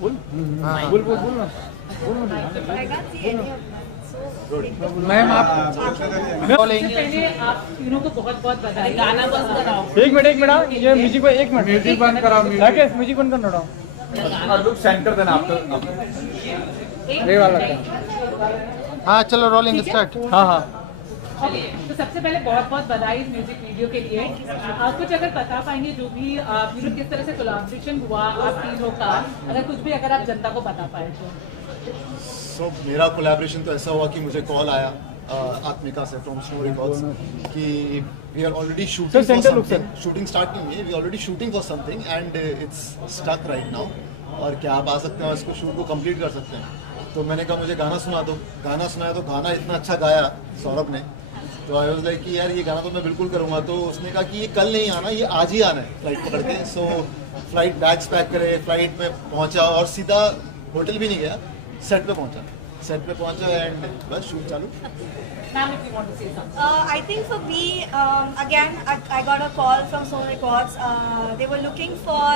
बोल हाँ। बोल बोल बोल ना I can't see any of them. So, ma'am आप पहले आप तीनों को बहुत बहुत बधाई। गाना बंद कराओ। एक मिनट ये म्यूजिक पे एक मिनट म्यूजिक बंद कराओ राकेश म्यूजिक बंद करना और लुक सेंटर देना ये वाला हाँ चलो रोलिंग स्टार्ट। हाँ हाँ तो सबसे पहले बहुत बहुत बधाई इस म्यूजिक वीडियो के लिए। आप कुछ अगर बता पाएंगे जो भी किस तरह से कोलैबोरेशन हुआ आप तीनों का, अगर कुछ भी अगर आप जनता को बता पाए तो। सो मेरा कोलैबोरेशन तो ऐसा हुआ कि मुझे कॉल आया आत्मिका से फ्रॉम स्नो रिकॉर्ड्स कि we are already shooting for something. Shooting start नहीं है, we already shooting for something and it's stuck right now, और क्या आप आ सकते हैं इसको शूट को कंप्लीट कर सकते हैं। तो मैंने कहा मुझे गाना सुना दो। गाना सुनाया तो गाना इतना अच्छा गाया सौरभ ने, तो आई वाज लाइक कि यार ये गाना तो मैं बिल्कुल करूँगा। तो उसने कहा कि ये कल नहीं आना, ये आज ही आना है फ्लाइट पकड़ के। सो फ्लाइट बैग्स पैक करे, फ्लाइट में पहुँचा और सीधा होटल भी नहीं गया, सेट पे पहुंचा एंड बस शूट चालू। Ma'am, if you want to say something. I think for me, again, I got a call from Sony Records. They were looking for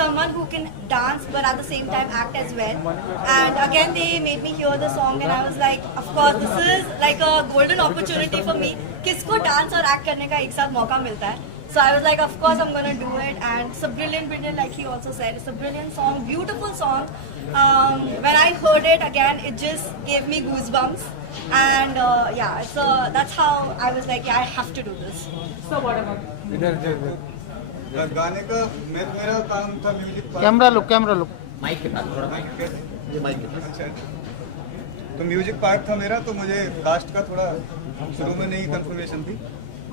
someone who can dance but at the same time act as well. And again, they made me hear the song and I was like, of course, this is like a golden opportunity for me. किसको dance और act करने का एक साथ मौका मिलता है? So I was like, of course, I'm gonna do it, and it's a brilliant, like he also said, it's a brilliant song, beautiful song. When I heard it again, it just gave me goosebumps, and yeah, so that's how I was like, yeah, I have to do this. So what about you? इधर गाने का मेरा काम था music part. Camera look mic के पास थोड़ा ये माइक के पास। अच्छा, तो म्यूजिक पार्ट था मेरा, तो मुझे कास्ट का थोड़ा शुरू में नहीं कंफर्मेशन थी,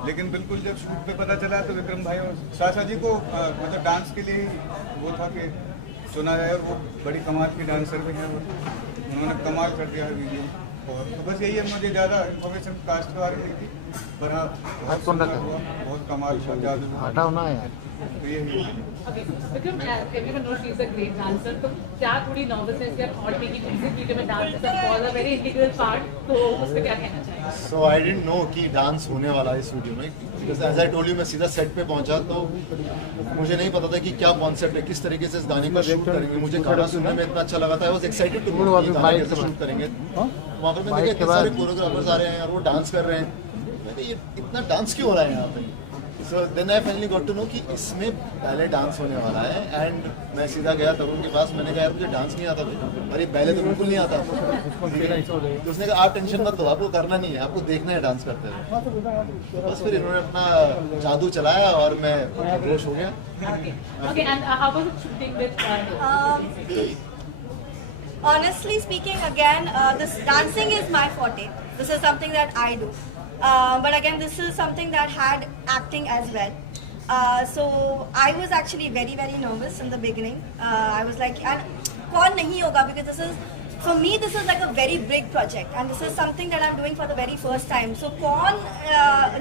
लेकिन बिल्कुल जब शूट पे पता चला तो विक्रम भाई और साशा जी को मतलब डांस के लिए वो था कि सुना जाए, और वो बड़ी कमाल की डांसर भी हैं, उन्होंने कमाल कर दिया है वीडियो। और तो बस यही है, मुझे ज़्यादा इन्फॉर्मेशन कास्ट के बारे में नहीं थी, पर हाँ बहुत कमाल था, हटाओ ना यार। तो यही है। Okay, Vikram, everyone knows she's a great dancer. तो क्या थोड़ी nervousness या और भी म्यूजिक वीडियो में dance is a very integral part, तो उस पे क्या कहना चाहेंगे? सो आई डिडंट नो कि डांस होने वाला है इस वीडियो में, because as I told you मैं सीधा सेट पे पहुंचा, तो मुझे नहीं पता था कि क्या कॉन्सेप्ट है, किस तरीके से इस गाने को शूट करेंगे। मुझे गाना सुनने में इतना अच्छा लगा था, आई वाज एक्साइटेड टू कैसे शूट करेंगे। वहाँ पर मैंने देखा सारे कोरियोग्राफर्स आ रहे हैं और वो डांस कर रहे हैं, मैंने ये इतना डांस क्यों हो रहा है यहाँ पे। So then I finally got to know कि इसमें पहले डांस होने वाला है, एंड मैं सीधा गया तरुण के पास, मैंने कहा यार मुझे डांस नहीं आता था, अरे पहले तो बिल्कुल नहीं आता। तो उसने कहा आप टेंशन मत लो, आपको करना नहीं है, आपको देखना है डांस करते हुए। तो बस फिर इन्होंने अपना जादू चलाया और मैं होश हो गया। Okay, and how was it shooting with Honestly speaking, again, this dancing is my forte. This is something that I do. But again, this is something that had acting as well. So I was actually very, very nervous in the beginning. I was like, and कौन नहीं होगा, because this is, for me, this is like a very big project, and this is something that I'm doing for the very first time. So कौन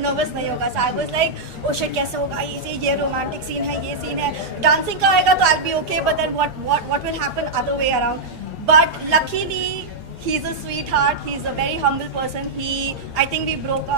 nervous नहीं होगा? So I was like, oh shit, कैसे होगा ये romantic scene है, ये scene है, dancing का आएगा तो I'll be okay, but then what will happen other way around? But luckily, he's a sweetheart. He's a very humble person. I think we broke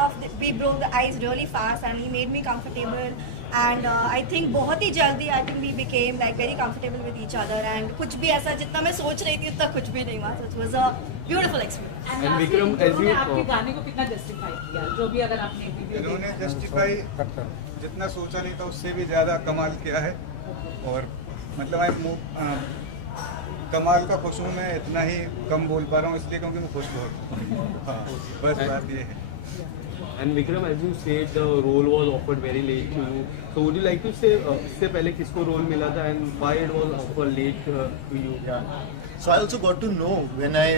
the ice really fast, and he made me comfortable. And I think बहुत ही जल्दी I think we became like very comfortable with each other. And कुछ भी ऐसा जितना मैं सोच रही थी उतना कुछ भी नहीं हुआ. So it was a beautiful experience. and Vikram, as you आपके गाने को कितना justify किया, जो भी अगर आपने वीडियो इन्होंने जस्टिफाई जितना सोचा नहीं था उससे भी ज़्यादा कमाल किया है, और मतलब कमाल का खुश हूँ मैं, इतना ही कम बोल पा रहा हूँ इसलिए क्योंकि मैं खुश बहुत। हाँ, बस बात ये है। And Vikram, as you said, the role was offered very late to you. So would you like to say इससे पहले किसको role मिला था and why it was offered late to you? So I also got to know when I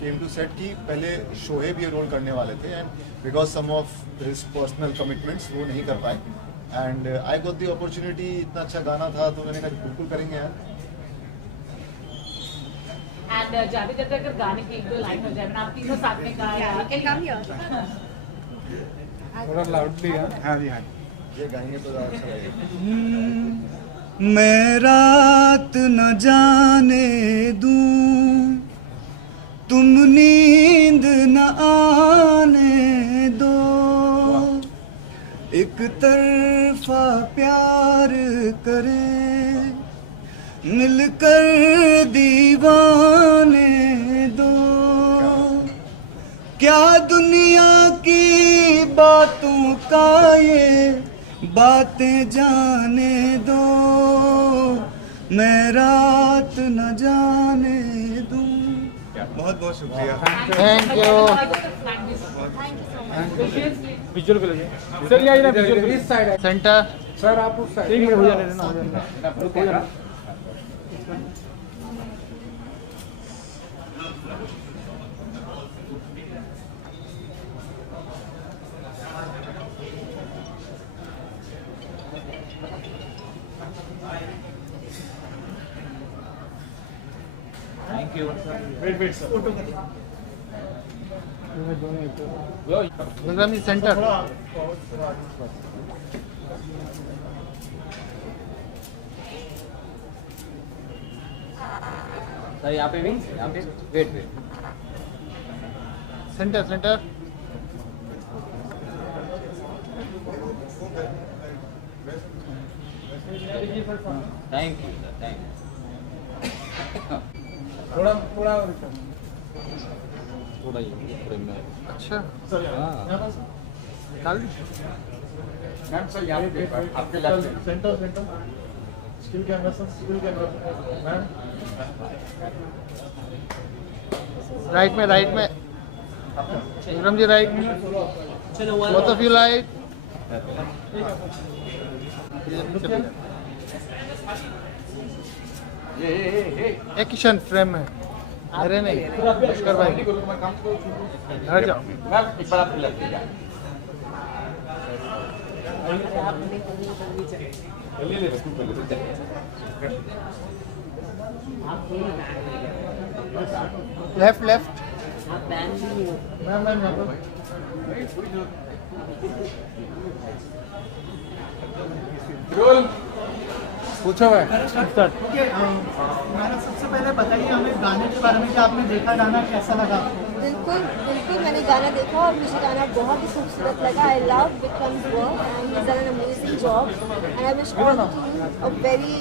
came to set कि पहले शोएब ये role करने वाले थे, and because some of his personal commitments वो नहीं कर पाए, and I got the opportunity, इतना अच्छा गाना था तो मैंने कहा बिल्कुल करेंगे यार। and जाते जाते अगर गाने की एक दो लाइन हो जाए, मैंने आप तीनों साथ में गाया। Yeah, you can come here. थोड़ा लाउडली हाँ जी, हाँ ये गाएंगे तो ज़्यादा अच्छा लगेगा। मैं रात न जाने दूं, तुम नींद न आने दो, एक तरफा प्यार करें, मिलकर दीवाने या दुनिया की बातों का ये बातें जाने दो, मैं रात न जाने दूं। बहुत बहुत शुक्रिया। Thank you. विजुअल के लिए सर ये ना विजुअल इस साइड है सेंटर। सर आप उस साइड एक मिनट हो जाने देना हो जाने thank you. Wait sir Vikram ji centre. Sir यहाँ पे भी यहाँ पे wait centre centre. Thank you sir thank you थोड़ा थोड़ा थोड़ा ही फ्रेम में अच्छा हाँ कल मैम सर यहाँ पे आपके left centre centre skill camera sir skill camera ma'am right में विक्रम जी राइट में बोथ ऑफ यू लाइट। एक किशन फ्रेम में अरे नहीं पुष्कर भाई घर जाओ। मैम एक बार आप लेफ्ट ले जाए लेफ्ट मैम रोल पूछो है मैंने सबसे पहले बताइए हमें गाने के बारे में कि आपने देखा गाना कैसा लगा आपको? बिल्कुल बिल्कुल मैंने गाना देखा और मुझे गाना बहुत ही खूबसूरत लगा। I love Vikram's work and he has done an amazing job and I wish all the team a very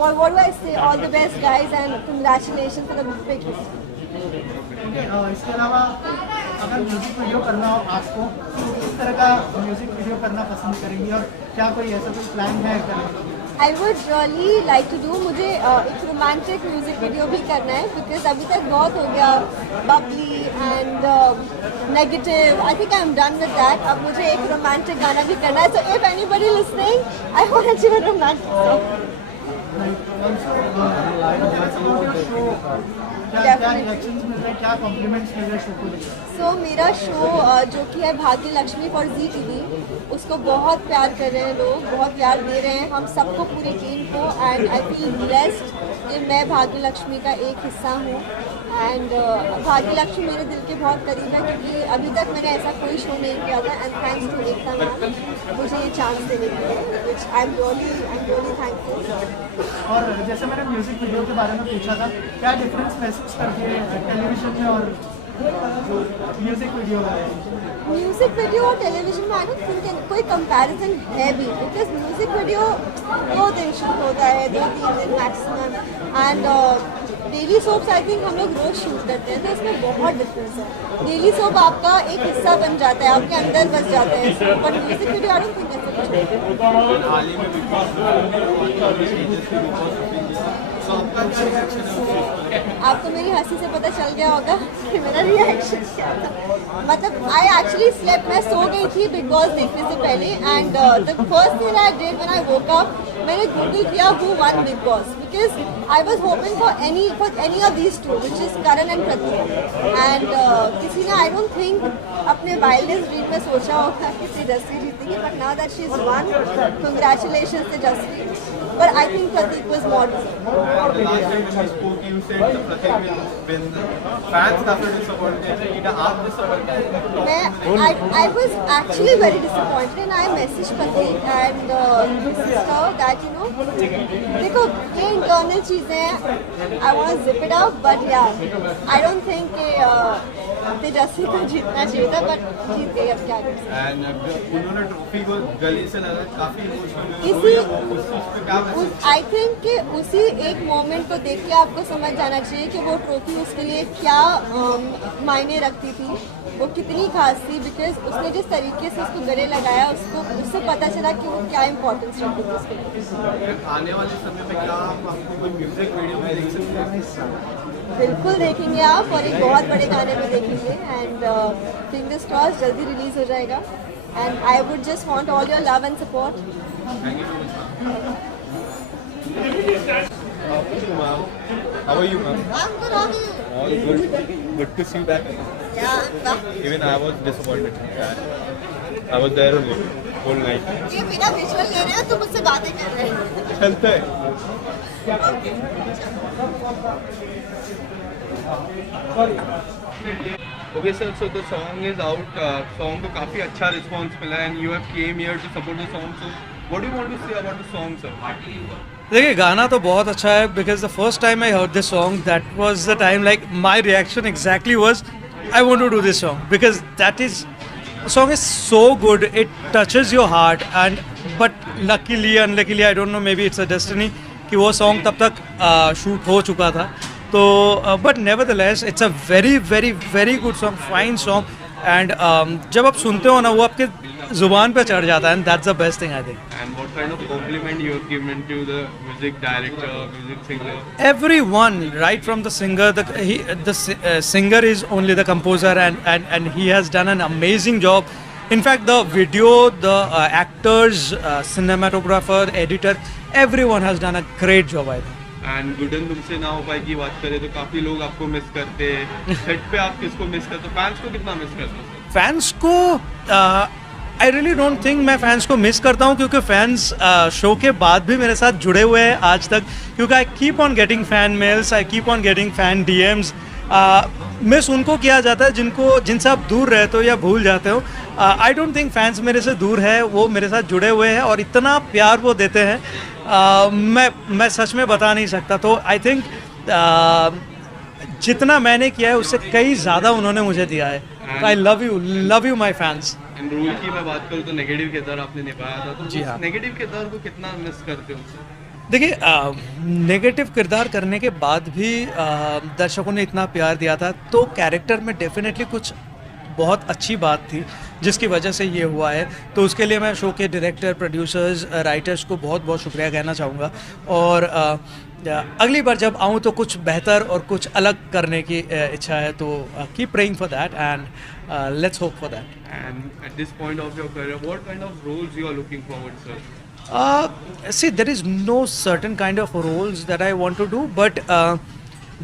what do I say, all the best guys and congratulations for the big hit. इसके अलावा अगर music video करना हो आपको तो किस तरह का म्यूजिक वीडियो करना पसंद करेंगी और क्या कोई ऐसा कोई प्लान है करने के लिए? I would really like to do, मुझे एक रोमांटिक म्यूजिक वीडियो भी करना है बिकॉज अभी तक बहुत हो गया bubbly and negative. I think I am done with that. अब मुझे एक रोमांटिक गाना भी करना है। So if anybody listening I want to do a romantic song. क्या रिएक्शंस मिल रहे हैं, क्या कॉम्प्लीमेंट्स मिल रहे हैं शो को लेकर? सो मेरा शो जो कि है भाग्य लक्ष्मी फॉर ZTV, उसको बहुत प्यार कर रहे हैं लोग, बहुत प्यार दे रहे हैं हम सबको, पूरी टीम को। एंड आई फील ब्लेस्ड कि मैं भाग्य लक्ष्मी का एक हिस्सा हूँ। एंड भाग्य लक्ष्मी मेरे दिल के बहुत करीब है क्योंकि अभी तक मैंने ऐसा कोई शो नहीं किया था। And thanks to Ekta ma'am मुझे ये चांस देने के लिए, which I am really thankful. और जैसे मैंने म्यूजिक वीडियो के बारे में पूछा था, क्या डिफरेंस महसूस करती है टेलीविजन में और म्यूजिक वीडियो में? म्यूजिक वीडियो और टेलीविजन में आई डोंट थिंक कोई कंपैरिजन है भी, बिकॉज म्यूजिक वीडियो 2 दिन शूट होता है, 2-3 दिन maximum. And daily soaps I think हम लोग रोज शूट करते हैं तो इसमें बहुत डिफरेंस है। डेली सोप आपका एक हिस्सा बन जाता है, आपके अंदर बस जाता है, but music video I don't think ऐसा कुछ है। आपको मेरी हंसी से पता चल गया होगा कि मेरा रिएक्शन क्या था। मतलब आई एक्चुअली स्लेप्ट, मैं सो गई थी बिग बॉस देखने से पहले। And the first thing I did when I woke up, मैंने गूगल किया who won Bigg Boss because I was hoping for any of these two which is Karan and Prateek. And किसी ने आई डोंट थिंक अपने wildest dream में सोचा होगा कि तेजस्वी जीतेगी, but now that she is won, congratulations Tejasswi. But I think Pratik was more deserving. Last time when we spoke, you said that Pratik will win. Fans काफी disappointed हैं। आप disappointed हैं? I was actually very disappointed and I messaged Pratik and his sister that देखो ये internal चीजें हैं, I want to zip it up, but yeah, I don't think तेजस्वी को जीतना चाहिए था, बट जीत गई, अब क्या कर सकते हैं। एंड उन्होंने ट्रॉफी को गले से लगा, काफी आई थिंक कि उसी एक मोमेंट को देख के आपको समझ जाना चाहिए कि वो ट्रॉफी उसके लिए क्या मायने रखती थी, वो कितनी खास थी, बिकॉज उसने जिस तरीके से उसको गले लगाया, उससे पता चला कि वो क्या इम्पोर्टेंस रखती थी उसके लिए। आने वाले समय में क्या आपको कोई म्यूजिक वीडियो में देख सकते हैं? बिल्कुल देखेंगे आप, और एक बहुत बड़े गाने में देखेंगे, एंड फिंगर्स क्रॉस जल्दी रिलीज हो जाएगा, and I would just want all your love and support. How are you, ma'am? All good. Good to see you back. Even I was disappointed. I was there only whole night. ये बिना visual ले रहे हो, तुम मुझसे बातें कर रहे हो। चलता है. Okay, sir. So the song is out. Song को काफी अच्छा response मिला, and you have came here to support the song. So what do you want to say about the song, sir? देखिए गाना तो बहुत अच्छा है, because the first time I heard this song that was the time like my reaction exactly was I want to do this song, because that is song is so good, it touches your heart, and but luckily unluckily I don't know, may be it's a destiny कि वो song तब तक shoot हो चुका था, तो but nevertheless it's a very very very good song, fine song, and जब आप सुनते हो ना वो आपके जुबान पे चढ़ जाता है, and that's the best thing I think. And what kind of compliment you have given to the music director, music singer? Everyone, right from the singer, the singer is only the composer, and he has done an amazing job. In fact, the video, the actors, cinematographer, editor, everyone has done a great job, I think. And Gooden तुमसे ना हो पाए की बात करें तो काफी लोग आपको मिस करते हैं. सेट पे आप किसको मिस करते हो? फैंस को कितना मिस करते हो? फैंस को आई रियली डोंट थिंक मैं फैंस को मिस करता हूँ, क्योंकि फैंस शो के बाद भी मेरे साथ जुड़े हुए हैं आज तक, क्योंकि I keep on getting fan mails, I keep on getting fan DMs. Miss उनको किया जाता है जिनसे आप दूर रहते हो या भूल जाते हो. आई डोंट थिंक फैंस मेरे से दूर है, वो मेरे साथ जुड़े हुए हैं और इतना प्यार वो देते हैं, मैं सच में बता नहीं सकता. तो आई थिंक जितना मैंने किया है उससे कई ज़्यादा उन्होंने मुझे दिया है. I love you my fans. Role की मैं बात करूँ तो नेगेटिव किरदार आपने निभाया था, तो जी हाँ. नेगेटिव किरदार को कितना मिस करते हो? देखिए नेगेटिव किरदार करने के बाद भी दर्शकों ने इतना प्यार दिया था, तो कैरेक्टर में डेफिनेटली कुछ बहुत अच्छी बात थी जिसकी वजह से ये हुआ है. तो उसके लिए मैं शो के डायरेक्टर, प्रोड्यूसर्स, राइटर्स को बहुत बहुत शुक्रिया कहना चाहूँगा, और अगली बार जब आऊँ तो कुछ बेहतर और कुछ अलग करने की इच्छा है. तो keep praying for that, and let's hope for that. And at this point of your career, what kind of roles you are looking forward, sir? See, there is no certain kind of roles that I want to do, but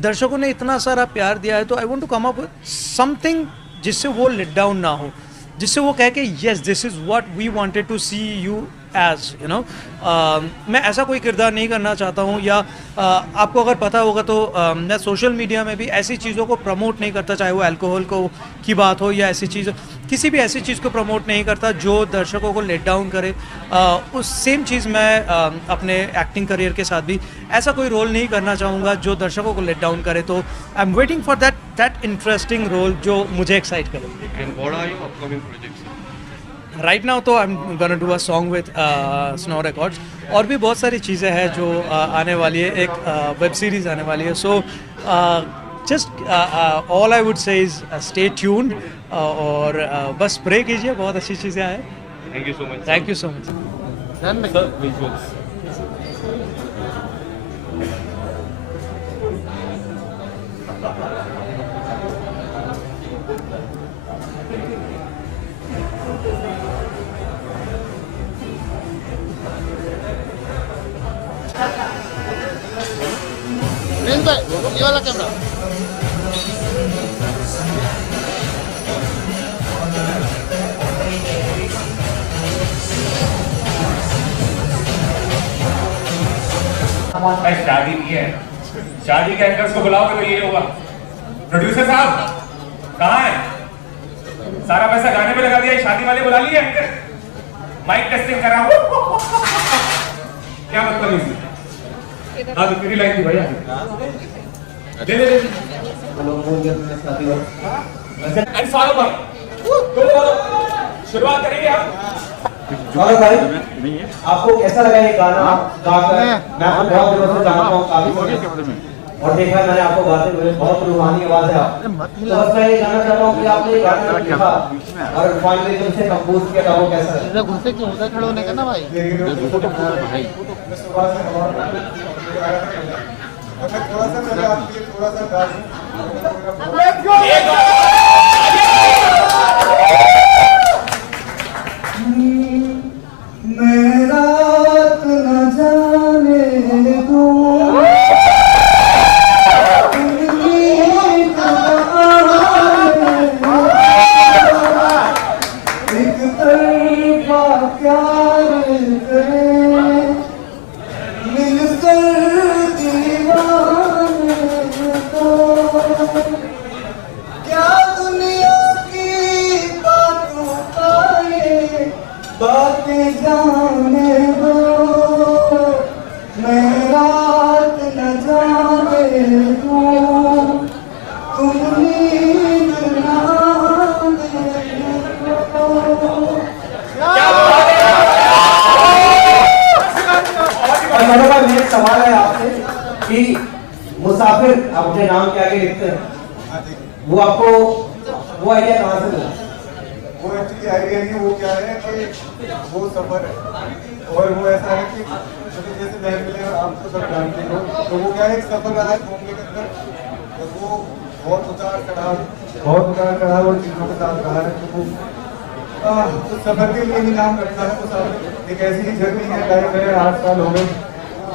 दर्शकों ने इतना सारा प्यार दिया है, तो I want to come up with something जिससे वो let down ना हो, जिससे वो कहे कि yes, this is what we wanted to see you as, you know. मैं ऐसा कोई किरदार नहीं करना चाहता हूँ, या आपको अगर पता होगा तो मैं सोशल मीडिया में भी ऐसी चीज़ों को प्रमोट नहीं करता, चाहे वो अल्कोहल को की बात हो या ऐसी चीज़, किसी भी ऐसी चीज़ को प्रमोट नहीं करता जो दर्शकों को लेट डाउन करे. उस सेम चीज़ मैं अपने एक्टिंग करियर के साथ भी ऐसा कोई रोल नहीं करना चाहूँगा जो दर्शकों को लेट डाउन करे. तो I am waiting for that interesting role जो मुझे एक्साइट करे. And what are your upcoming projects? Right now तो I am gonna do a song with Snow Records, और भी बहुत सारी चीज़ें हैं जो आने वाली है. एक वेब सीरीज़ आने वाली है. So just all I would say is stay tuned, और बस प्रे कीजिए, बहुत अच्छी चीज़ें आए. Thank you so much. Thank you so much. Sir, visuals. ये वाला कैमरा. भाई शादी नहीं है, शादी के एंकर्स को बुलाओगे तो ये होगा. प्रोड्यूसर साहब कहाँ है? सारा पैसा गाने पे लगा दिया, शादी वाले बुला लिए एंकर. माइक टेस्टिंग करा हो. क्या मतलब इसमें? हाँ तो तेरी लाइन थी भैया. दे दे दे. एंड सौरभ भाई, तो शुरुआत करेंगे हम। सौरभ भाई, आपको कैसा लगा ये गाना गाकर? मैं आपको बहुत दिनों से जानता हूँ, काफी और देखा मैंने आपको गाते हुए, बहुत रूहानी आवाज है आपकी। तो बस मैं ये जानना चाहता हूँ कि आपने ये गाना लिखा और फाइनली जब उसे कंपोज किया था वो कैसा है? घुसे क्यों उधर खड़े होने का ना भाई। थोड़ा सा पहले आपके लिए थोड़ा सा गा दूं। मैं रात न जाने दूं, एक तरफा प्यार करें, मिलकर दीवाने को, क्या दुनिया की बातों का ये बातें जाने दो, मैं रात न जाने दूं, तुम नींद न आने दो। मेरा एक सवाल है आपसे कि मुसाफिर अपने नाम के आगे लिखते हैं, वो आपको वो आइडिया कहाँ से मिला? वो एक्चुअली आइडिया नहीं, वो क्या है कि वो सफर है और वो ऐसा है कि जैसे मैं मिले और आप तो सब जानते हो, तो वो क्या है एक सफर रहा है बॉम्बे के अंदर, तो वो बहुत उतार चढ़ाव और चीजों के साथ रहा है। तो वो उस सफर के लिए भी नाम रखता है मुसाफिर। एक ऐसी ही जर्नी है, लाइफ है, 8 साल हो गए,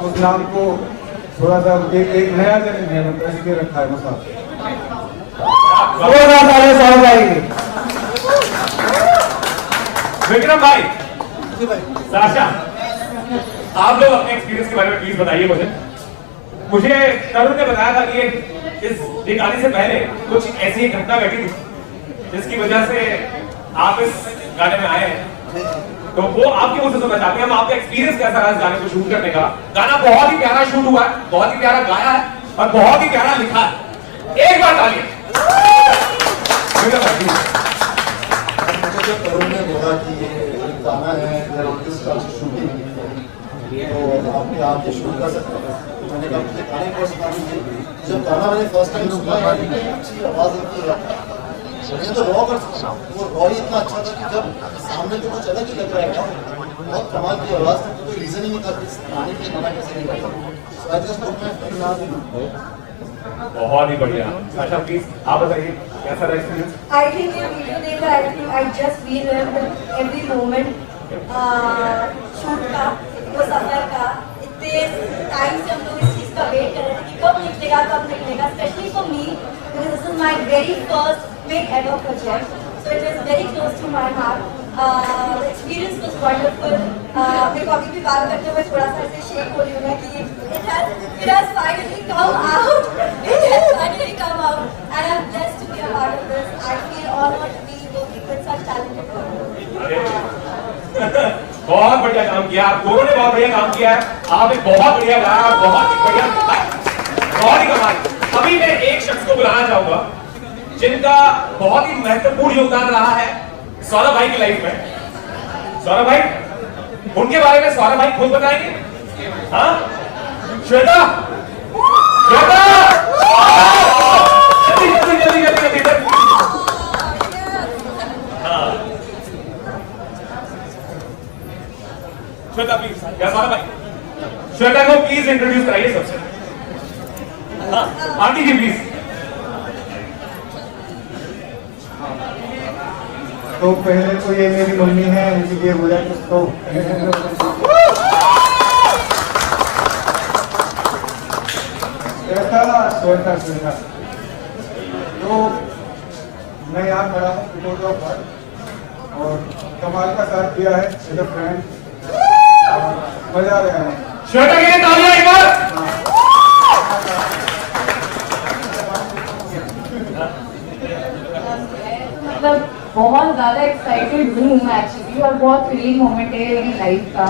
उस नाम को थोड़ा सा एक नया जर्नी है, मतलब इसलिए रखा है मुसाफिर। विक्रम भाई, साशा, आप लोग अपने एक्सपीरियंस के बारे में प्लीज बताइए मुझे। मुझे तरुण ने बताया था कि इस गाने से पहले कुछ ऐसी घटना घटी थी जिसकी वजह से आप इस गाने में आए हैं, तो वो आपके मुझसे सुनना चाहते हैं। हम आपका एक्सपीरियंस कैसा रहा इस गाने को शूट करने का? गाना बहुत ही प्यारा शूट हुआ है, बहुत ही प्यारा गाया है और बहुत ही प्यारा लिखा है। एक बार तालियां। जब तरुण ने बोला कि ये गाना है शूटिंग, तो आप ये शूट कर सकते हैं, तो मैंने कहा मुझे गाने को सिखा दीजिए। जब गाना मैंने फर्स्ट टाइम सुना, अच्छी आवाज होती है, मैं तो रॉ कर सकता हूँ। वो रॉ ही इतना अच्छा था कि जब सामने तो कुछ अलग ही लग रहा है, बहुत कमाल की आवाज थी, तो कोई रीजन ही नहीं था कि इस गाने के गाना कैसे नहीं करता। बहुत ही बढ़िया। अच्छा प्लीज आप बताइए कैसा रहा एक्सपीरियंस? I think ये वीडियो देखकर I think I just relived every moment shoot का, वो सफर का। इतने टाइम से हम लोग इस चीज़ का वेट कर रहे थे कि कब निकलेगा, specially for me because this is my very first big ever project, so it was very close to my heart. The experience was wonderful. मेरे को अभी भी बात करते हुए थोड़ा सा ऐसे शेक हो रही हूँ मैं कि it has finally come out. It has finally come out, and I'm blessed to be a part of this. I feel honored to be working with such talented people. बहुत बढ़िया काम किया आप दोनों ने, बहुत बढ़िया काम किया है आपने, बहुत बढ़िया गाया, बहुत ही बढ़िया, बहुत ही कमाल। अभी मैं एक शख्स को बुलाना चाहूंगा जिनका बहुत ही महत्वपूर्ण योगदान रहा है सौरभ भाई की लाइफ में। सौरभ भाई, उनके बारे में सौरभ भाई खुद बताएंगे। हाँ श्वेता, श्वेता जल्दी जल्दी जल्दी जल्दी जल्दी। हाँ श्वेता प्लीज, क्या सौरभ भाई, श्वेता को प्लीज इंट्रोड्यूस कराइए सबसे। हाँ आंटी जी प्लीज। तो पहले तो ये मेरी मम्मी है, इसीलिए बोला कुछ तो श्वेता। तो मैं यहाँ खड़ा हूँ बिकॉज ऑफ हर, और कमाल का साथ दिया है एज अ फ्रेंड, मजा आ गया है। श्वेता के लिए तालियां एक बार। मतलब बहुत ज़्यादा एक्साइटेड हूँ मैं एक्चुअली, और बहुत थ्रिलिंग मोमेंट है मेरी लाइफ का,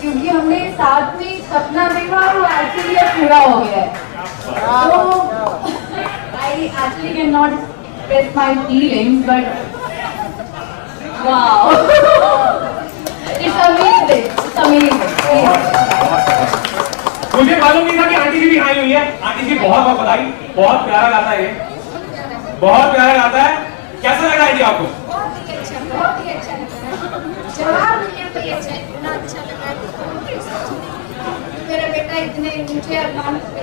क्योंकि हमने साथ में सपना देखा और वो एक्चुअली अब पूरा हो गया है। तो actually cannot express my feelings, but wow, it's amazing. It's amazing. मुझे मालूम नहीं था कि आंटी जी भी आई हुई है। आंटी जी बहुत बहुत बधाई, बहुत प्यारा गाता है ये, बहुत प्यारा गाता है। कैसा लगा आंटी आपको? बहुत ही अच्छा जवाब दुनिया पे अच्छा है, इतना अच्छा लगा मेरा बेटा इतने ऊंचे अरमान पे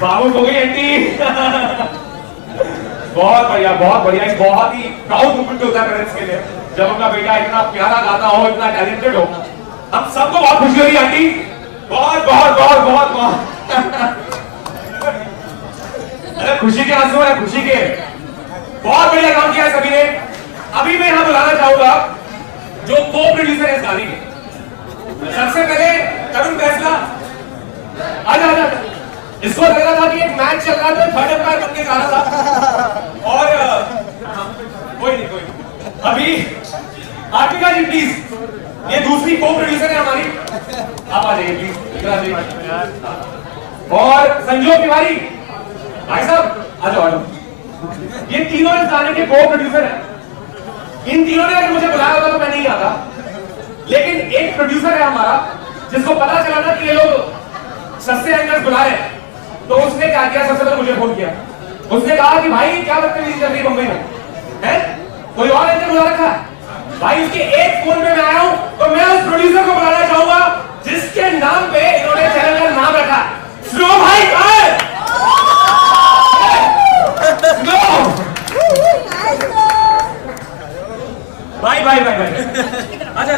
बाबू हो गई आंटी। बहुत बढ़िया, बहुत बढ़िया। बहुत ही प्राउड मोमेंट होता है पेरेंट्स के लिए जब उनका बेटा इतना प्यारा गाता हो, इतना टैलेंटेड हो। हम सबको बहुत खुशी हो रही है आंटी, बहुत बहुत बहुत बहुत बहुत। अरे खुशी के आंसू है, खुशी के। बहुत बढ़िया काम किया है सभी ने। अभी मैं यहाँ बुलाना चाहूंगा जो को प्रोड्यूसर है इस गाने के। सबसे पहले तरुण फैसला, आजा आजा। इसको लग रहा था कि एक मैच चल रहा था, थर्ड अंपायर बन के गा रहा था। और कोई नहीं। अभी आर्टिका जी प्लीज, ये दूसरी को प्रोड्यूसर है हमारी, आप आ जाइए प्लीज। और संजोग तिवारी भाई साहब आ जाओ। ये तीनों इस गाने के को प्रोड्यूसर हैं। इन तीनों ने अगर मुझे बुलाया होता तो मैं नहीं आता, लेकिन एक प्रोड्यूसर है हमारा जिसको पता चला ना कि ये लोग सस्ते एंकर्स बुला रहे हैं, तो उसने क्या किया, सबसे पहले मुझे फोन किया। उसने कहा कि भाई क्या बदतमीजी चल रही मुंबई में है, कोई और एंकर बुला रखा है भाई। उसके एक फोन पे मैं आया हूं, तो मैं उस प्रोड्यूसर को बुलाना चाहूंगा जिसके नाम पे इन्होंने चैनल का नाम रखा स्नो भाई। भाई भाई भाई भाई अच्छा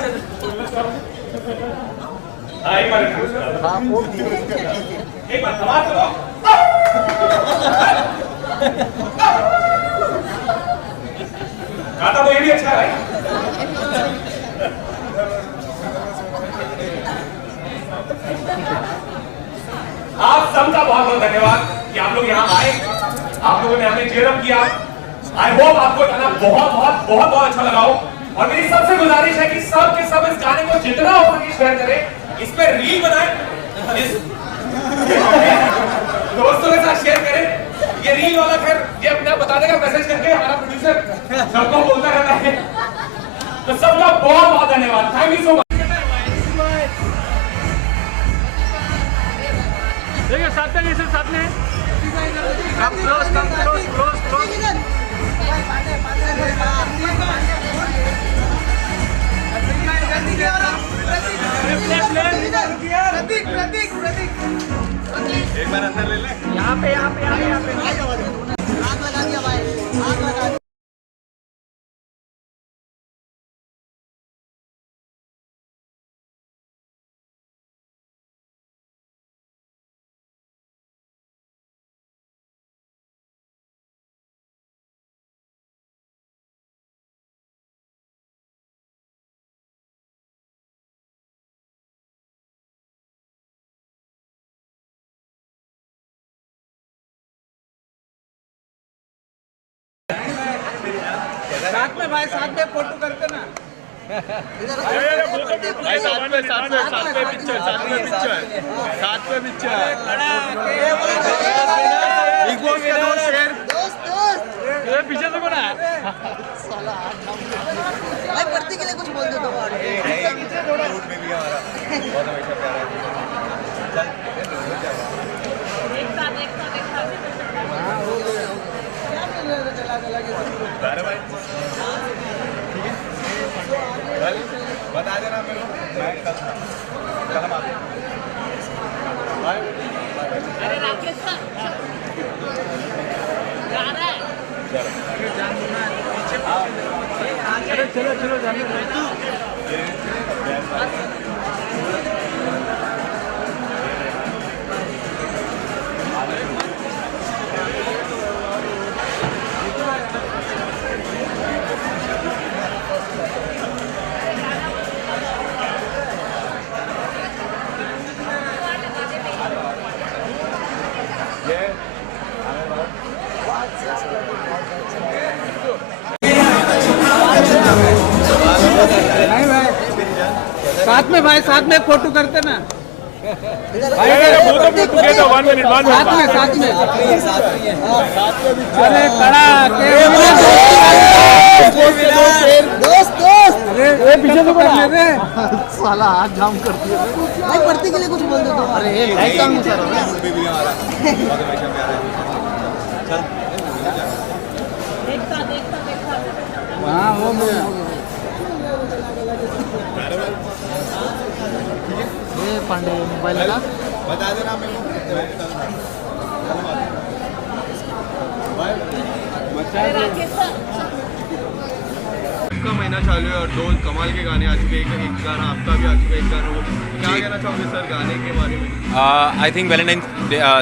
एक बार समाज करो। गाता तो ये भी अच्छा है भाई। आप सबका बहुत बहुत धन्यवाद कि आप लोग यहाँ आए, आप लोगों ने हमें चेयर अप किया। आई होप आपको गाना बहुत बहुत बहुत बहुत अच्छा लगा हो। और मेरी सबसे गुजारिश है कि सब के सब इस गाने को जितना हो सके शेयर करें, इस पे रील बनाएं, दोस्तों के साथ शेयर करें। ये रील वाला खैर ये अपने आप बता देगा मैसेज करके, हमारा प्रोड्यूसर सबको बोलता रहता है। तो सबका बहुत बहुत धन्यवाद, थैंक यू सो मच। देखिए साथ में कम क्लोज एक बार अंदर ले ले। यहाँ पे आग लगा दिया भाई, आग लगा। साथ में भाई, साथ में फोटो करते ना। भाई साथ में पिक्चर पीछे से कौन है भाई? पढ़ती के लिए कुछ बोल दो तो रूट में भी हमारा बहुत हमेशा प्यारा है। बता देना मेरे को, अरे राकेश सर चलो जाने नहीं भाई साथ में भाई, साथ में फोटो करते ना। both of you together, 1 minute, 1 minute. साथ में अरे कड़ा अरे पीछे तो करने दे साला, हाथ जाम करती है भाई। पढ़ती के लिए कुछ बोल दे तो। अरे लाइक काम सर हाँ वो ये पांडे मोबाइल लगा बता देना मेरे का महीना चालू है और 2 कमाल के गाने आ चुके हैं। एक गाना आपका भी आ चुका है, एक गाना वो। क्या कहना चाहोगे सर गाने के बारे में? I think Valentine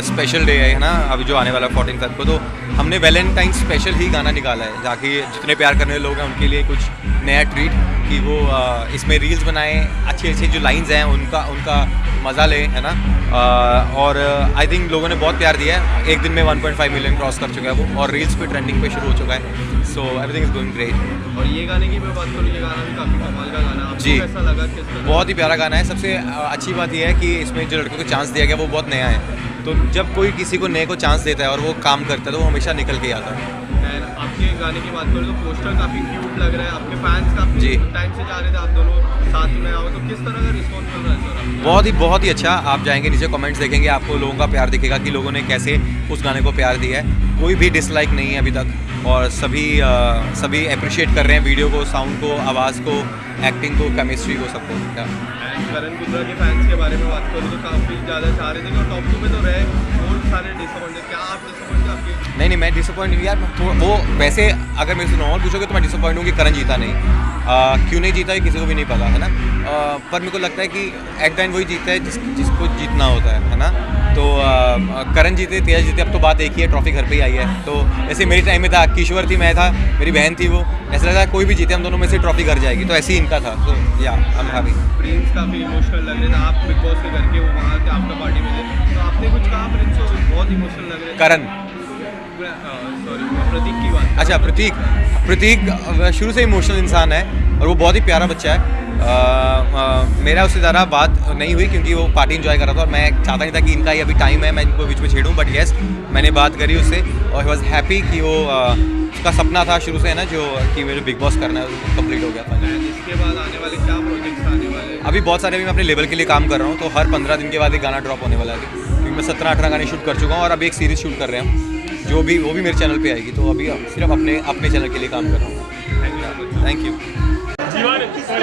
special day है ना अभी जो आने वाला 14 तारीख को, तो हमने वैलेंटाइन स्पेशल ही गाना निकाला है ताकि जितने प्यार करने वाले लोग हैं उनके लिए कुछ नया ट्रीट कि वो इसमें रील्स बनाएं, अच्छी अच्छी जो लाइंस हैं उनका मज़ा लें, है ना। और आई थिंक लोगों ने बहुत प्यार दिया है। एक दिन में 1.5 मिलियन क्रॉस कर चुका है वो, और रील्स पे ट्रेंडिंग पे शुरू हो चुका है। So everything is going great. और ये गाने की मैं बात करूँ, ये गाना भी काफ़ी कमाल का गाना, आपको जी कैसा लगा? किस तरह? बहुत ही प्यारा गाना है। सबसे अच्छी बात यह है कि इसमें जो लड़कों को चांस दिया गया वो बहुत नया है। तो जब कोई किसी को नए को चांस देता है और वो काम करता है तो वो हमेशा निकल के आता है। And आपके गाने की बात करूँ तो पोस्टर काफ़ी क्यूट लग रहा है, आपके फैंस काफ़ी टाइम से जा रहे थे आप दोनों साथ में आओ, तो किस तरह का रिस्पॉन्स मिल रहा है सर? बहुत ही अच्छा। आप जाएंगे नीचे कमेंट्स देखेंगे, आपको लोगों का प्यार दिखेगा कि लोगों ने कैसे उस गाने को प्यार दिया है। कोई भी डिसलाइक नहीं है अभी तक, और सभी अप्रिशिएट कर रहे हैं वीडियो को, साउंड को, आवाज़ को, एक्टिंग को, केमिस्ट्री को, सबको। करण कुंद्रा के फैंस के बारे में बात करूँ तो काफ़ी ज़्यादा चाह रहे थे कि टॉप 2 में तो रहे, बहुत सारे डिसअपॉइंटेड। क्या आप डिसअपॉइंटेड आपके? नहीं, मैं डिसअपॉइंट नहीं यार। तो वो वैसे अगर मेरे से नॉर्मल पूछोगे तो मैं डिसअपॉइंट हूँ कि करण जीता नहीं। क्यों नहीं जीता ये किसी को भी नहीं पता, है ना। पर मेरे को लगता है कि एट द एंड वही जीता है जिसको जीतना होता है ना। तो करण जीते, तेज जीते, अब तो बात एक ही है, ट्रॉफी घर पे ही आई है। तो ऐसे मेरी टाइम में था, किशोर थी, मैं था, मेरी बहन थी, वो ऐसा लगता है कोई भी जीते हम दोनों में से ट्रॉफी घर जाएगी। तो ऐसे ही इनका था। तो या आई एम हैप्पी। प्रिंस काफ़ी इमोशनल लग रहे थे, आप बिग बॉस के करके वो वहाँ के आफ्टर पार्टी में थे, तो आपने कुछ कहा प्रिंस को? बहुत इमोशनल लग रहे थे। करण सॉरी प्रतीक की बात। अच्छा, प्रतीक शुरू से इमोशनल इंसान है और वो बहुत ही प्यारा बच्चा है। मेरा उससे ज़्यादा बात नहीं हुई क्योंकि वो पार्टी एंजॉय कर रहा था और मैं चाहता नहीं था कि इनका ही अभी टाइम है मैं इनको बीच में छेड़ूं। बट येस, मैंने बात करी उससे और ही वॉज हैप्पी कि वो उसका सपना था शुरू से, है ना, जो कि मेरे बिग बॉस करना है, वो कंप्लीट हो गया था। इसके बाद आने वाले क्या प्रोजेक्ट्स आने वाले? अभी बहुत सारे, अभी मैं अपने लेवल के लिए काम कर रहा हूँ, तो हर 15 दिन के बाद एक गाना ड्रॉप होने वाला है क्योंकि मैं 17-18 गाने शूट कर चुका हूँ और अभी एक सीरीज़ शूट कर रहे हैं वो भी मेरे चैनल पे आएगी। तो अभी सिर्फ अपने चैनल के लिए काम कर रहा हूँ। Thank you.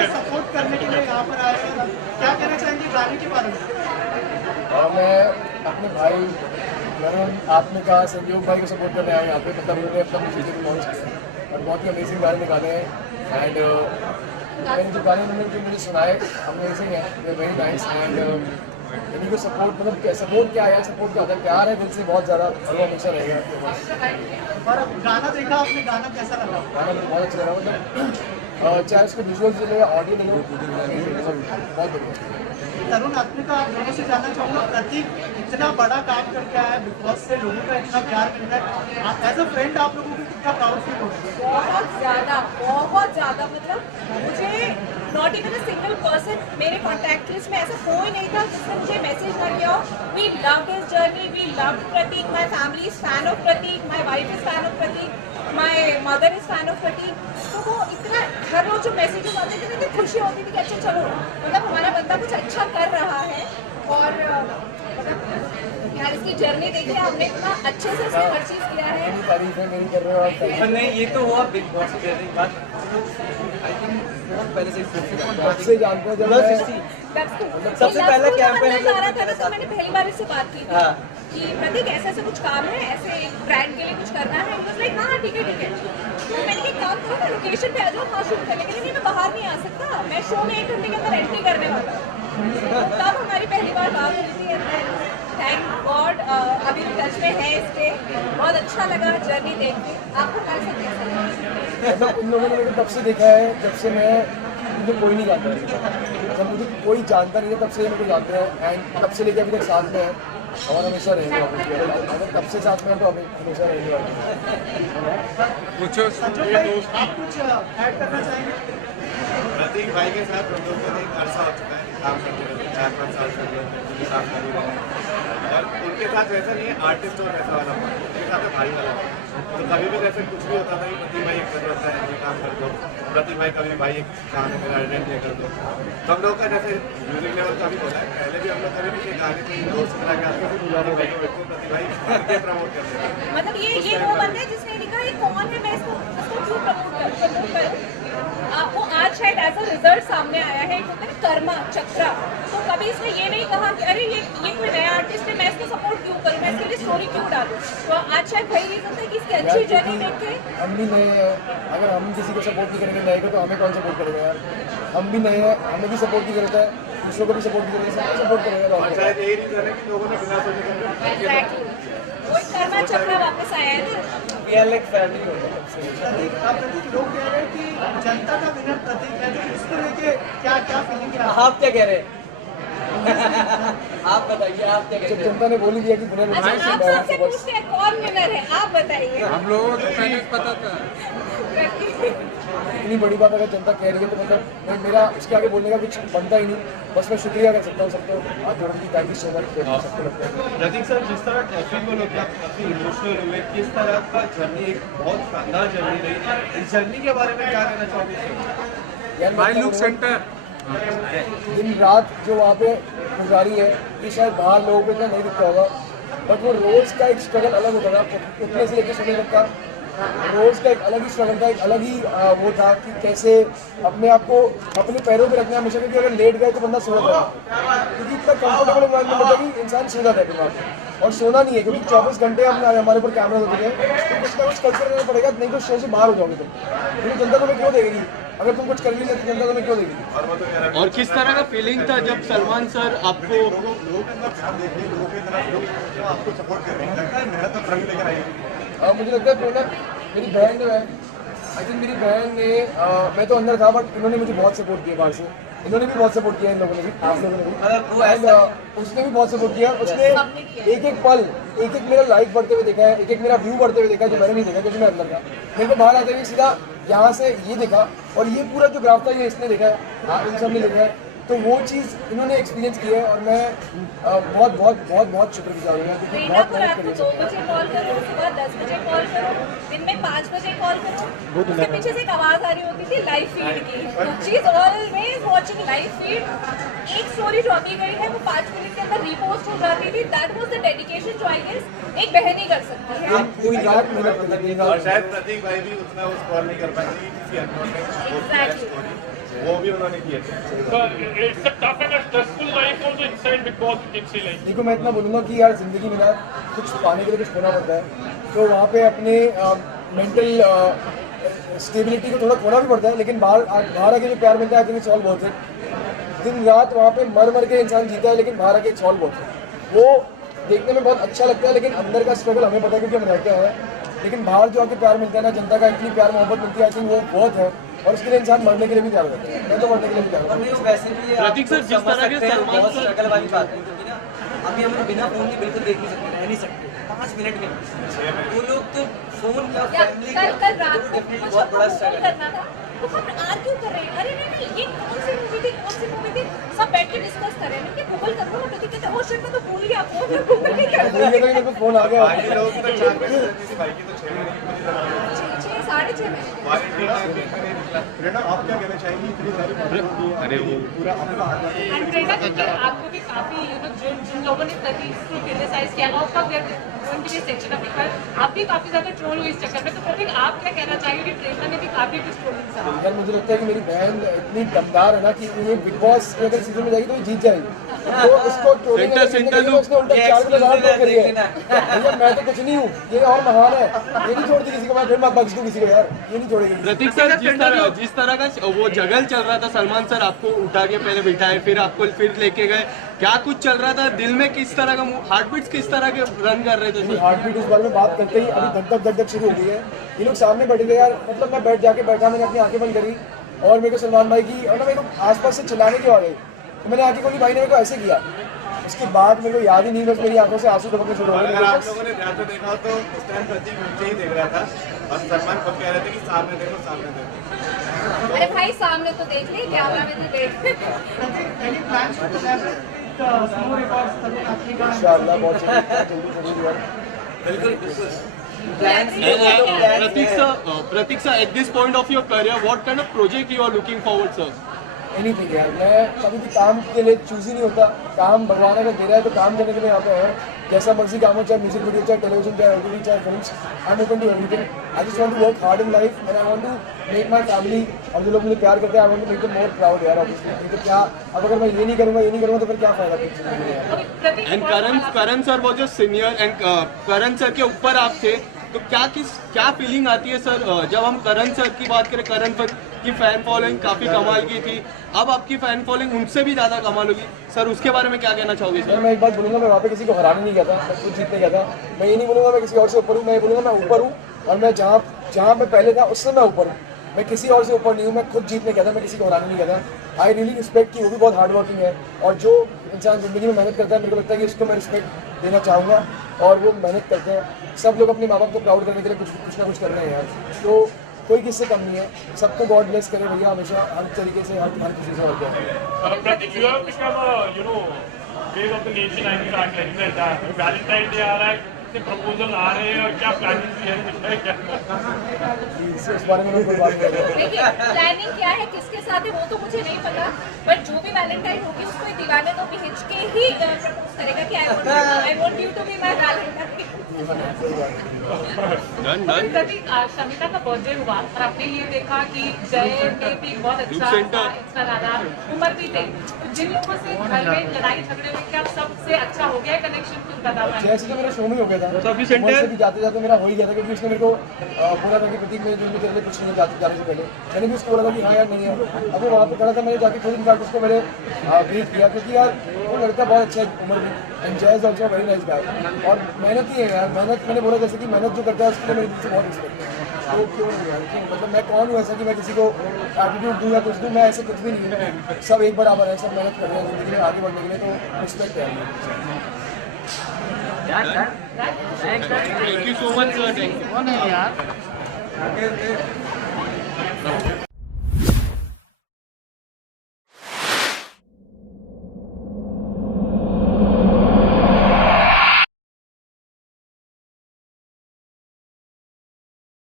सपोर्ट करने के लिए यहाँ पर आए हैं, क्या कहना चाहेंगे गाने के बारे में? मैं अपने भाई वरुण, आपने कहा संयोग भाई को सपोर्ट करने आए यहाँ पे। मतलब उन्होंने अपना म्यूजिक लॉन्च किया और बहुत ही अमेजिंग गाने निकाले हैं। एंड मैंने जो गाने उन्होंने जो मुझे सुनाए अमेजिंग है, वेरी नाइस। एंड इन्हीं को सपोर्ट, मतलब सपोर्ट क्या है, सपोर्ट क्या होता है, प्यार है दिल से बहुत ज़्यादा, और वो हमेशा रहेगा। और गाना देखा आपने, गाना कैसा लगा? गाना बहुत अच्छा लगा, मतलब चाहे उसके विजुअल्स ले लो या ऑडियो ले लो, बहुत बढ़िया। तरुण, आपने का आप लोगों से जानना चाहूँगा, प्रतीक इतना बड़ा काम करके आया है, बिग बॉस से लोगों का इतना प्यार मिल रहा है, एज अ फ्रेंड आप लोगों को कितना प्राउड फील हो रहा है? बहुत ज़्यादा। मतलब मुझे not even a single person मेरे कॉन्टैक्ट लिस्ट में ऐसा कोई नहीं था जिसने मुझे मैसेज ना किया हो। We loved his journey, we loved Prateek, my family is fan of Prateek, my wife is fan of Prateek, my mother is fan of Prateek. तो वो इतना हर रोज जो मैसेजेस आते थे तो खुशी होती थी कि अच्छा चलो, मतलब हमारा बंदा कुछ अच्छा कर रहा है। और मतलब यार इसकी जर्नी देखिए, हमने इतना अच्छे से उसने हर चीज़ किया है। तारीफ है मेरी कर रहे हो आप। नहीं, ये तो हुआ बिग बॉस से बात बहुत पहले से सबसे जानते हैं। जब सबसे पहला कैंपेन जा रहा था ना, तो मैंने पहली बार इससे बात की थी कि प्रतीक ऐसे कुछ काम है, ऐसे ब्रांड के लिए कुछ करना है। लाइक हाँ ठीक है। तो मैंने एक काम करो ना, लोकेशन पे आ जाओ, हाँ शूट करने के लिए। मैं बाहर नहीं आ सकता, मैं शो में 1 घंटे के अंदर एंट्री करने वाला हूँ। तब हमारी पहली बार बात हुई थी। थैंक गॉड अभी भी टच में है इसके। बहुत अच्छा लगा जर्नी देख के। आपको कैसा लगा? इन लोगों ने तब से देखा है जब से मुझे कोई नहीं जानता है, जब मुझे कोई जानता नहीं है तब से ये मेरे को जानते हैं। एंड तब से लेकर अभी तक साथ में है और हमेशा रहेंगे। अगर तब से साथ में है तो हमेशा रहेंगे। आप कुछ ऐड करना चाहेंगे? प्रतीक भाई के साथ हम लोगों को एक अरसा हो चुका है काम करते रहते हैं, 4-5 साल से हम लोग काम कर रहे हैं। और उनके साथ वैसा नहीं है आर्टिस्ट और वैसा वाला, उनके साथ है भाई वाला। तो कभी भी जैसे कुछ भी होता था कि प्रतीक भाई एक कर होता है ये काम कर दो, प्रतीक भाई कभी भाई एक काम है मेरा अटेंड ये कर दो। तो हम लोग का जैसे म्यूजिक लेवल का भी बोला है, पहले भी हम लोग कभी भी गाने की दोस्त मिला के आते थे, प्रतीक भाई को बैठते प्रतीक भाई आगे प्रमोट करते थे। मतलब ये वो बंदा है जिसने लिखा ये कौन है, मैं इसको क्यों प्रमोट करूँ। आपको आज शायद ऐसा रिजल्ट सामने आया है, एक होता है कर्मा चक्रा, तो कभी इसने ये नहीं कहा कि अरे ये कोई नया आर्टिस्ट है, मैं इसको सपोर्ट क्यों करूँ, मैं इसके लिए स्टोरी क्यों डालूं। तो आज शायद वही रीजन है कि इसकी अच्छी जर्नी देख के हम भी नए हैं, अगर हम किसी को सपोर्ट नहीं करेंगे नए को तो हमें कौन सपोर्ट करेगा यार। हम भी नए हैं, हमें भी सपोर्ट की जरूरत है, दूसरों को भी सपोर्ट की जरूरत है, सबको सपोर्ट करेगा। और शायद यही रीजन है कि लोगों ने बिना सोचे कोई कर्मा चक्रा वापस आया है ना। प्रतीक लोग कह रहे हैं कि जनता का विनर प्रतीक है, तो इसको लेके क्या क्या फीलिंग है? आप क्या कह रहे हैं? आप बताइए, आप क्या कहते जब हैं? जनता ने बोली दिया कि विनर अच्छा आप सबसे पूछते हैं कौन विनर है, आप बताइए। हम लोगों को पहले पता था। इतनी बड़ी बात अगर जनता कह रही है तो मतलब मेरा उसके आगे बोलने का कुछ बनता ही नहीं। बस मैं शुक्रिया कर सकता हूँ सबको, हाथ जोड़ के थैंक यू सो मच सबको लगता है। प्रतीक सर, जिस तरह ट्रैफिक लोग काफी इमोशनल हुए, किस तरह का जर्नी, एक बहुत शानदार जर्नी रही, इस जर्नी के बारे में क्या कहना चाहोगे? यार भाई लुक सेंटर दिन रात जो वहाँ पे गुजारी है कि शायद बाहर लोगों को इतना नहीं दिखता होगा, बट वो रोज़ का एक स्ट्रगल अलग होता था, उठने से लेकर सोने तक का रोज़ का एक अलग ही स्ट्रगल था, एक अलग ही वो था कि कैसे अपने आप को अपने पैरों पे रखना हमेशा, क्योंकि अगर लेट गए तो बंदा सो जाता है, क्योंकि इतना कंफर्टेबल एनवायरनमेंट होता है कि इंसान सो जाता है दिमाग में, और सोना नहीं है क्योंकि 24 घंटे हमारे ऊपर कैमरा होते हैं, तो कुछ ना कुछ कल्चर करना पड़ेगा, नहीं तो शो से बाहर हो जाओगे तुम, क्योंकि जनता तुम्हें क्यों देगी अगर तुम कुछ कर नहीं लेते, जनता तुम्हें क्यों देगी। और किस तरह का फीलिंग था जब सलमान सर आपको आपको सपोर्ट कर रहे हैं, लगता है मेहनत तो रंग लेकर आई। मुझे लगता है प्रेरणा मेरी बहन है, आई थिंक मेरी बहन ने मैं तो अंदर था बट इन्होंने मुझे बहुत सपोर्ट किया बाहर से, इन्होंने भी बहुत सपोर्ट किया, इन लोगों ने भी, आप लोगों ने भी, एंड उसने भी बहुत सपोर्ट किया। उसने एक एक पल, एक एक मेरा लाइक बढ़ते हुए देखा है, एक एक मेरा व्यू बढ़ते हुए देखा है, जो मैंने नहीं देखा क्योंकि मैं अंदर था। मेरे को बाहर आते हुए सीधा यहाँ से ये देखा, और ये पूरा जो ग्राफ था ये इसने देखा है, इन सब ने देखा है, तो वो चीज़ इन्होंने एक्सपीरियंस की है, और मैं बहुत बहुत बहुत बहुत शुक्रगुजार हूँ क्योंकि रीना बहुत को रात मेहनत को करी 2 बजे कॉल करो, सुबह 10 बजे कॉल करो, दिन में 5 बजे कॉल करो, उसके पीछे से एक आवाज आ रही होती थी लाइव फीड की, she is always watching live feed. एक स्टोरी जो अभी गई है वो 5 मिनट के अंदर रीपोस्ट हो जाती थी, दैट वाज द डेडिकेशन जो आई गेस एक बहन ही कर सकती है। पूरी रात मेहनत करती है, और शायद प्रतीक भाई भी उतना उस कॉल नहीं कर पाएंगे किसी अन्य वो भी उन्होंने किए थे। देखो मैं इतना बोलूँगा कि यार ज़िंदगी में ना कुछ पाने के लिए कुछ खोना पड़ता है, तो वहाँ पे अपने मेंटल स्टेबिलिटी को थोड़ा खोना भी पड़ता है, लेकिन बाहर आके जो प्यार मिलता है I think it's all worth it. दिन रात वहाँ पे मर के इंसान जीता है, लेकिन बाहर आके इट्स ऑल वर्थ इट। वो देखने में बहुत अच्छा लगता है, लेकिन अंदर का स्ट्रगल हमें पता है क्योंकि हम रहते हैं, लेकिन बाहर जो आके प्यार मिलता है ना, जनता का इतनी प्यार मोहब्बत मिलती है, आई थिंक वो बहुत है, और उसके लिए इंसान मरने के लिए भी तैयार होता है। मैं तो मरने के लिए भी तैयार हूँ। वैसे भी प्रतीक सर, जिस तरह के सलमान बहुत सर स्ट्रगल वाली बात है, क्योंकि ना अभी हम बिना फोन के बिल्कुल देख नहीं सकते, रह नहीं सकते 5 मिनट में। वो लोग तो फोन का फैमिली कल रात को बहुत बड़ा स्ट्रगल करना था, तो हम आर्ग्यू कर रहे हैं, अरे नहीं ये कौन सी मूवी थी, कौन सी मूवी थी, सब बैठ के डिस्कस कर रहे हैं। मैं गूगल कर रहा हूँ, प्रतीक कहते हैं ओ शिट मैं तो भूल गया फोन, मैं गूगल नहीं कर रहा। मेरे को फोन आ गया, बाकी लोग तो 4 बजे भाई की तो 6 बजे 6:30 बजे। प्रेरणा आप क्या कहना चाहेंगी, इतनी सारी अरे वो पूरा अपना एंड प्रेरणा क्योंकि आपको भी काफी जिन लोगों ने प्रतीक को क्रिटिसाइज किया और कब going to be section of people आप भी काफी ज्यादा ट्रोल हुई इस चक्कर में, तो प्रतीक आप क्या कहना चाहिए कि प्रेरणा ने भी काफी कुछ ट्रोलिंग किया? यार मुझे लगता है कि मेरी बहन इतनी दमदार है ना कि ये बिग बॉस अगर सीजन में जाएगी तो ये जीत जाएगी, तो उसको ट्रोलिंग उसने उल्टा 4 किलो ज़्यादा ट्रोल करी है। भैया मैं तो कुछ नहीं हूँ, ये और महान है, ये नहीं छोड़ती किसी को, मैं फिर मैं बख्श दूँ किसी को यार, ये नहीं छोड़ेगी। प्रतीक सर, जिस तरह का वो जगल चल रहा था, सलमान सर आपको उठा के पहले बिठाए, फिर आपको फिर लेके गए, क्या कुछ चल रहा था दिल में, किस तरह का हार्ट बीट्स किस तरह के रन कर रहे थे? हार्ट बीट इस बारे में बात करते ही अभी धक धक शुरू हो गई है। ये लोग सामने बैठे थे यार, मतलब मैं बैठा, मैंने अपनी आंखें बंद करी और मेरे को सलमान भाई की और ना मेरे को आसपास से चिल्लाने की आ गई, तो मैंने आंखें खोली, भाई ने मेरे को ऐसे किया, उसके बाद मेरे को याद ही नहीं, बस मेरी आंखों से आंसू टपकने शुरू हो अगर गए। आप लोगों ने ध्यान से देखा तो उस टाइम प्रतीक नीचे ही देख रहा था और सलमान खुद कह रहे थे कि सामने देखो सामने देखो। अरे भाई सामने तो देख ले, कैमरा में तो देख। Any plans to collaborate with Snow Records तरुण आखरी का? इंशाल्लाह बहुत जल्दी यार। Pratik sir, at this point of your career, what kind of project you are looking forward, sir? Anything यार, मैं कभी भी काम के लिए चूज ही नहीं होता। काम भगवान अगर दे रहा है तो काम करने के लिए यहाँ पे है। जैसा मर्जी काम हो, चाहे म्यूजिक वीडियो, चाहे टेलीविजन, चाहे ओटीटी, चाहे films, I am open to everything. I just want to work hard in life and I want to make my family, और जो लोग मुझे प्यार करते हैं, I want to make them more proud यार। ऑब्वियसली नहीं तो क्या, अब अगर मैं ये नहीं करूँगा तो फिर क्या फायदा कुछ नहीं है। And Karan sir was your senior and Karan sir के ऊपर आप थे, तो क्या फीलिंग आती है सर जब हम करण सर की बात करें? करण सर की फैन फॉलोइंग काफी कमाल की थी, अब आपकी फैन फॉलोइंग उनसे भी ज्यादा कमाल होगी सर, उसके बारे में क्या कहना चाहोगे सर? मैं एक बात बोलूँगा, मैं वहाँ पे किसी को हराने नहीं गया था, मैं खुद जीतने गया था। मैं ये नहीं बोलूँगा मैं किसी और से ऊपर हूँ, मैं ये बोलूँगा मैं ऊपर हूँ, और मैं जहाँ मैं पहले था उससे मैं ऊपर हूँ। मैं किसी और से ऊपर नहीं हूँ, मैं खुद जीतने गया था, मैं किसी को हराने नहीं गया था। आई रियली रिस्पेक्ट कि वो भी बहुत हार्ड वर्किंग है, और जो इंसान ज़िंदगी में मेहनत करता है, मेरे को लगता है कि उसको मैं रिस्पेक्ट देना चाहूँगा, और वो मेहनत करते हैं। सब लोग अपने माँ बाप को प्राउड करने के लिए कुछ ना कुछ कर रहे हैं यार, तो कोई किससे कम नहीं है। सबको गॉड ब्लेस करे भैया, हमेशा हर तरीके से, हर किसी से। और क्या Pratik, you have become a face of the nation, I think, like that. Valentine's Day आ रहा है, कितने प्रपोजल आ रहे हैं, और क्या प्लानिंग है क्या? इस बारे में कोई बात नहीं है। देखिए प्लानिंग क्या है, किसके साथ है वो तो मुझे नहीं पता, बट जो भी वैलेंटाइन होगी उसको दीवाने तो भेज के ही प्रपोज करेगा कि I want you to be my valentine. Prateek, Shamita का बर्थडे हुआ और आपने ये देखा कि जय ने भी बहुत अच्छा एक्स्ट्रा डाला, उमर भी थे, तो जिन लोगों से घर में लड़ाई झगड़े हुए, क्या सबसे अच्छा हो गया कनेक्शन कुछ बता पाएंगे? जैसे तो मेरा शो में हो गया था, उमर से भी जाते जाते मेरा हो ही गया था, क्योंकि उसने मेरे को बोला था कि प्रतीक मेरे जो तेरे लिए कुछ नहीं जाने से पहले। मैंने भी उसको बोला था कि हाँ यार नहीं है। अब वो वहाँ पे खड़ा था, मैंने जाके खुद इनका उसको मैंने ब्रीफ किया, क्योंकि यार वो लड़का बहुत अच्छा है, उमर भी, एंड जय is also very nice guy, और मेहनत ही है यार। मेहनत मैंने बोला जैसे कि मेहनत जो करता है उसके लिए मेरे दिल से बहुत रिस्पेक्ट है। तो क्यों नहीं यार, मतलब मैं कौन हूँ ऐसा कि मैं किसी को एटीट्यूड दूँ या कुछ दूँ? मैं ऐसे कुछ भी नहीं हूँ, सब एक बराबर है, सब मेहनत कर रहे हैं जिंदगी में आगे बढ़ने के लिए, तो रिस्पेक्ट है। Thank you so much sir. यार